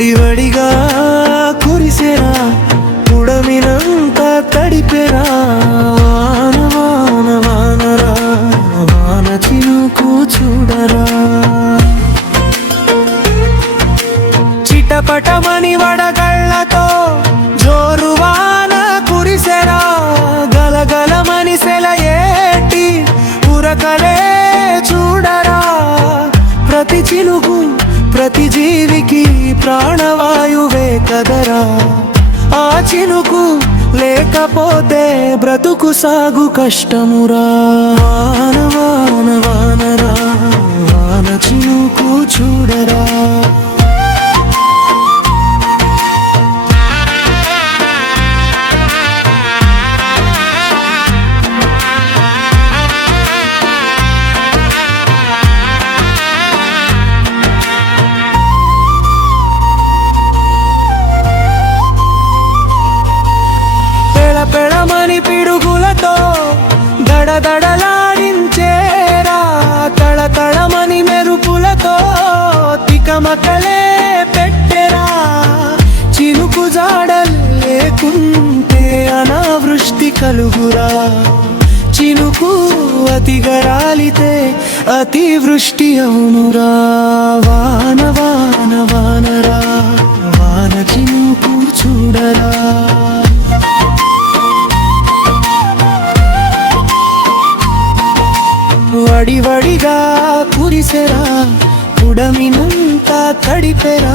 వడివడిగా కురిసెరా పుడమినంతా తడిపెరా వాన వాన వానరా వాన చినుకు చూడరా చిటపటమని వడగళ్ళతో జోరు వాన కురిసెరా గలగలమని సెలయేటి ఉరకలే చూడరా ప్రతి చినుకు ప్రతి జీవికి ప్రాణవాయువే కదరా ఆ చినుకు లేకపోతే బ్రతుకు సాగు కష్టమురా వాన వాన వానరా వాన చినుకు చూడరా పెళమని పిడుగులతో దడదడలాడించేరా తళతళమని మెరుపులతో తికమకలే పెట్టెరా చినుకు జాడలు లేకుంటే అనావృష్టి కలుగురా చినుకు అతిగా రాలితే అతివృష్టి అవునురా వాన వాన వానరా వాన చినుకు చూడరా వడివడిగా కురిసెరా పుడమినంతా తడిపెరా